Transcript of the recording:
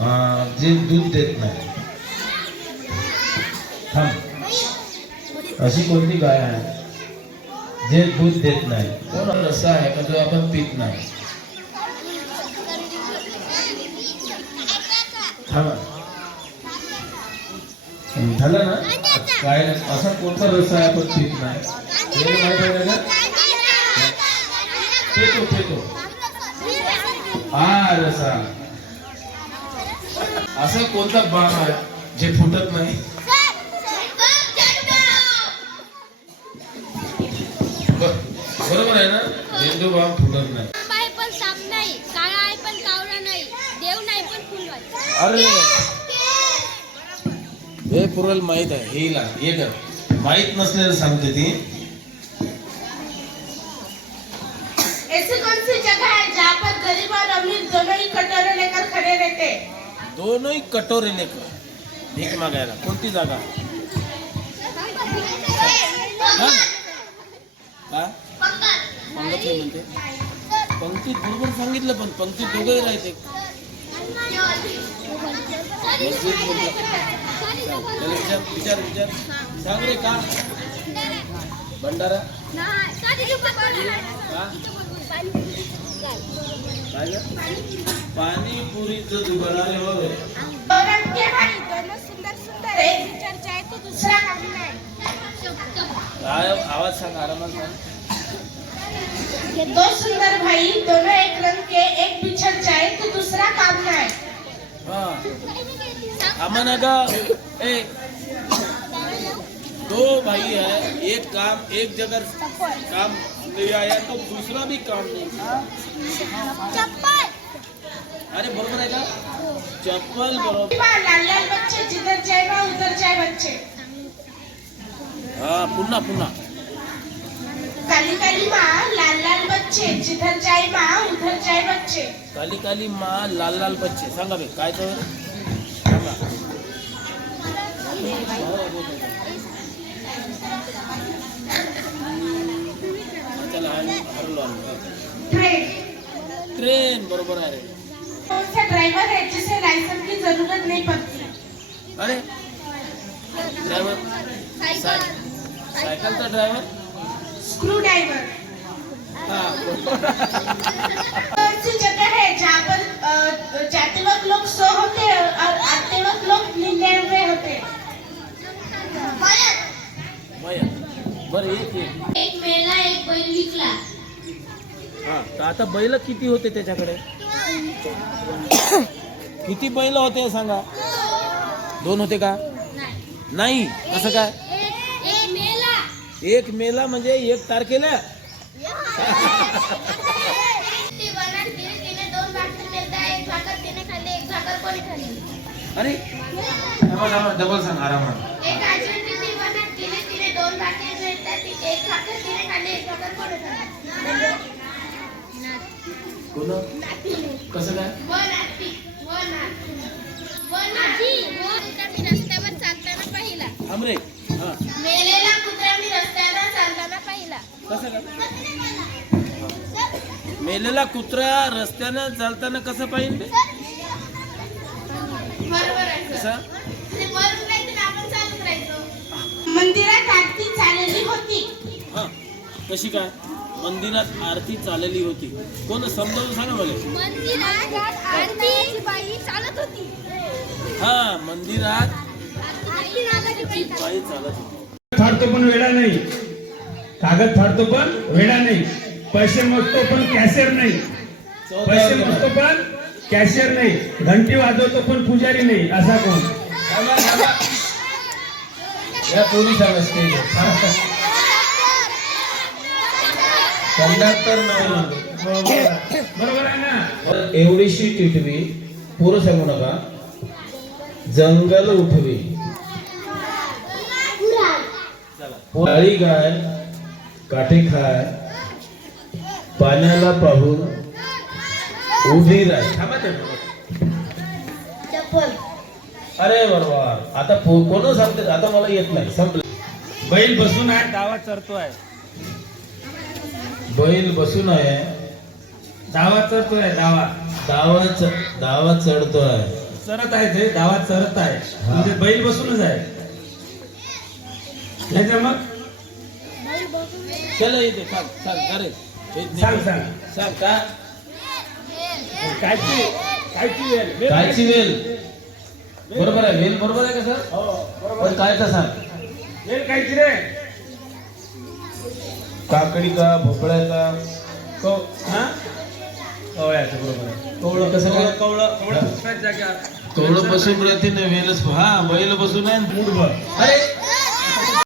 जे दूध देत नाही थांब अशी कोणती गाय आहे जे दूध देत नाही कोण रस्सा आहे का जो आपण पित नाही थांबा हं, झालं ना? काय नाही. असा कोणता रस्सा आहे आपण पित नाही हे? माहित आहे का पेतो पेतो हा रसा असा कोणता बाण आहे जे फुटत नाही? बरोबर आहे ना? झेंडू बाण फुटत नाही. अरे! हे पुरल माहीत आहे. हिला ये कर. माहीत नसलेलं सांगते ती. ऐसी कौन सी जगह है जहाँ पर गरीब और अमीर दोनों ही कटोरे लेकर खड़े रहते दोनोय कटोरे लेकर भीक मागायला. कोणती जागा? हा? का? पंगत म्हणते. पंक्तीत बरोबर सांगितलं पण पंक्तीत दोघंही राहते. विचार विचार विचार. सांग रे का? भंडारा? का काय ग? पाणीपुरीचं दुकान आहे होय. औरत के भाई दोनों सुंदर सुंदर एक ही चर्चा है तो दूसरा काम नहीं काय आवाज सांग आरामात सांग दो सुंदर भाई दोनों एक रंग के एक बिछड़ जाए तो दूसरा काम नहीं हा आम्हाला का ए दो भाई है एक काम एक जगह काम ले आया तो दूसरा भी काम नहीं। चप्पल अरे बरोबर आहे का चप्पल बरोबर। लाल लाल बच्चे जिधर जाए वहाँ उधर जाए बच्चे हा पुन्हा पुन्हा काली काली माँ लाल लाल बच्चे। जिधर जाए माँ उधर जाए बच्चे काली काली मा लाल लाल बच्चे सांगा बे काय तर सांगा हरलो ट्रेन ट्रेन बरोबर आहे. रे कौन सा ड्राइवर जिसे लाइसेंस की जरूरत नहीं पड़ती. अरे ड्रायव्हर सायकल सायकलचा ड्रायव्हर स्क्रू हा. सी जगह है जहाँ पर जाते वक्त लोग सो होते हैं और आते वक्त लोग निन्यानवे होते. हैं? बरं एक एक एक मेला एक बैल विकला हा तर आता बैल किती होते त्याच्याकडे? किती बैल होते सांगा. दोन होते का? नाही. कसं काय? एक मेला एक मेला म्हणजे एक तारखेला ते वनात गेले तिने दोन भाकर नेता एक भाकर तिने खाल्ली एक भाकर कोणी खाल्ली? अरे डबल सांग आरामात एक आजी होती ती वनात गेली तिने दोन भाकर नेता ती एक भाकर तिने खाल्ली एक भाकर कोणी खाल्ली कोण कसं काय? हा मेलेला कुत्रा मी रस्त्यावर चालताना पाहिला? कसं काय मेलेला कुत्रा रस्त्यानं चालताना कसं? पाहिजे मंदिरात आरती चाललेली होती. हा. कशी काय? मंदिरात आरती चाललेली होती. कोण समजावून सांगा मला. मंदिरात आरती बाई चालत होती. हा मंदिरात बाई चालत होती. फाडतो पण वेळा नाही. कागद फाडतो पण वेळा नाही. पैसे मोजतो पण कॅशियर नाही. पैसे मोजतो पण कॅशियर नाही. घंटी वाजवतो पण पुजारी नाही. असा कोण. या स्टेज कंडक्टर नाही बरोबर आहे ना? एवढीशी टिटवी पोरं सांगू नका. जंगल उठवी. काळी गाय काठी खाय पाण्याला पाहून उभी. चप्पल. अरे बरोबर. आता कोण सांगते? आता मला येत नाही. संपलं. बैल बसून आहे डावा चरतोय. बैल बसून आहे डावा चरतोय डावा दावा च- दावा चढतोय. चरत आहे ते गावात चरत आहे. म्हणजे बैल बसूनच आहे. नाही तर मग? चला इथे सांग सांग का रे इथे सांग सांग. सांग का? कायची कायची वेळ वेळ कायची वेल. बरोबर आहे वेल बरोबर आहे का सर? हो बरोबर पण काय का सांग. वेळ कायची रे. काकडी का भोपळा का कौ हा? कवळ्याचं बरोबर. कवळं कसं काय? कवळं कवळं कवळं बसून राहते ना वेलच हा बैल बसून आहे मूठभर अरे